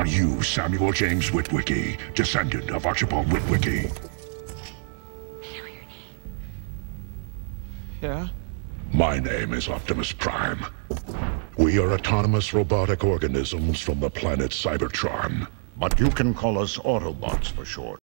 Are you Samuel James Witwicky, descendant of Archibald Witwicky? Yeah? My name is Optimus Prime. We are autonomous robotic organisms from the planet Cybertron. But you can call us Autobots for short.